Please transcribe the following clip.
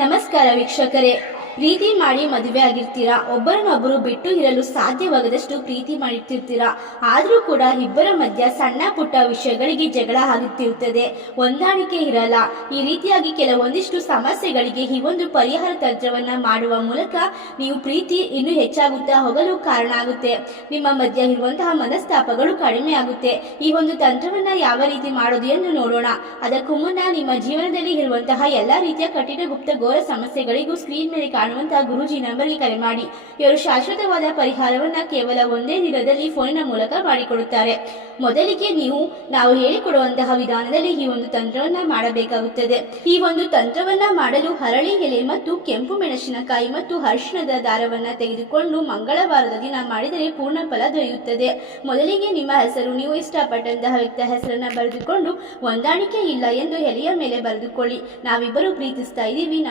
ನಮಸ್ಕಾರ ವೀಕ್ಷಕರೇ. ಪ್ರೀತಿ ಮಾಡಿ ಮದುವೆ ಆಗಿರ್ತೀರಾ, ಒಬ್ಬರನ್ನೊಬ್ಬರು ಬಿಟ್ಟು ಇರಲು ಸಾಧ್ಯವಾಗದಷ್ಟು ಪ್ರೀತಿ ಮಾಡಿರ್ತಿರ್ತೀರಾ. ಆದರೂ ಕೂಡ ಇಬ್ಬರ ಮಧ್ಯ ಸಣ್ಣ ಪುಟ್ಟ ವಿಷಯಗಳಿಗೆ ಜಗಳ ಆಗುತ್ತಿರುತ್ತದೆ, ಹೊಂದಾಣಿಕೆ ಇರಲ್ಲ. ಈ ರೀತಿಯಾಗಿ ಕೆಲವೊಂದಿಷ್ಟು ಸಮಸ್ಯೆಗಳಿಗೆ ಈ ಒಂದು ಪರಿಹಾರ ತಂತ್ರವನ್ನ ಮಾಡುವ ಮೂಲಕ ನೀವು ಪ್ರೀತಿ ಇನ್ನೂ ಹೆಚ್ಚಾಗುತ್ತಾ ಹೋಗಲು ಕಾರಣ ಆಗುತ್ತೆ. ನಿಮ್ಮ ಮಧ್ಯ ಇರುವಂತಹ ಮನಸ್ತಾಪಗಳು ಕಡಿಮೆ ಆಗುತ್ತೆ. ಈ ಒಂದು ತಂತ್ರವನ್ನ ಯಾವ ರೀತಿ ಮಾಡೋದು ಎಂದು ನೋಡೋಣ. ಅದಕ್ಕೂ ಮುನ್ನ ನಿಮ್ಮ ಜೀವನದಲ್ಲಿ ಇರುವಂತಹ ಎಲ್ಲಾ ರೀತಿಯ ಕಠಿಣ ಗುಪ್ತ ಘೋರ ಸಮಸ್ಯೆಗಳಿಗೂ ಸ್ಕ್ರೀನ್ ಮೇಲೆ ಕಾಣುವಂತಹ ಗುರೂಜಿ ನಂಬರ್ಗೆ ಕರೆ ಮಾಡಿ. ಇವರು ಶಾಶ್ವತವಾದ ಪರಿಹಾರವನ್ನ ಕೇವಲ ಒಂದೇ ದಿನದಲ್ಲಿ ಫೋನಿನ ಮೂಲಕ ಮಾಡಿಕೊಡುತ್ತಾರೆ. ಮೊದಲಿಗೆ ನಾವು ಹೇಳಿಕೊಡುವಂತಹ ವಿಧಾನದಲ್ಲಿ ಈ ಒಂದು ತಂತ್ರವನ್ನ ಮಾಡಬೇಕಾಗುತ್ತದೆ. ಈ ಒಂದು ತಂತ್ರವನ್ನ ಮಾಡಲು ಹರಳಿ ಎಲೆ ಮತ್ತು ಕೆಂಪು ಮೆಣಸಿನಕಾಯಿ ಮತ್ತು ಅರಿಶಿಣದ ದಾರವನ್ನ ತೆಗೆದುಕೊಂಡು ಮಂಗಳವಾರದ ದಿನ ಮಾಡಿದರೆ ಪೂರ್ಣ ಫಲ ದೊರೆಯುತ್ತದೆ. ಮೊದಲಿಗೆ ನಿಮ್ಮ ಹೆಸರು, ನೀವು ಇಷ್ಟಪಟ್ಟಂತಹ ವ್ಯಕ್ತಿಯ ಹೆಸರನ್ನ ಬರೆದುಕೊಂಡು ಹೊಂದಾಣಿಕೆ ಇಲ್ಲ ಎಂದು ಎಲೆಯ ಮೇಲೆ ಬರೆದುಕೊಳ್ಳಿ. ನಾವಿಬ್ಬರು ಪ್ರೀತಿಸ್ತಾ ಇದ್ದೀವಿ,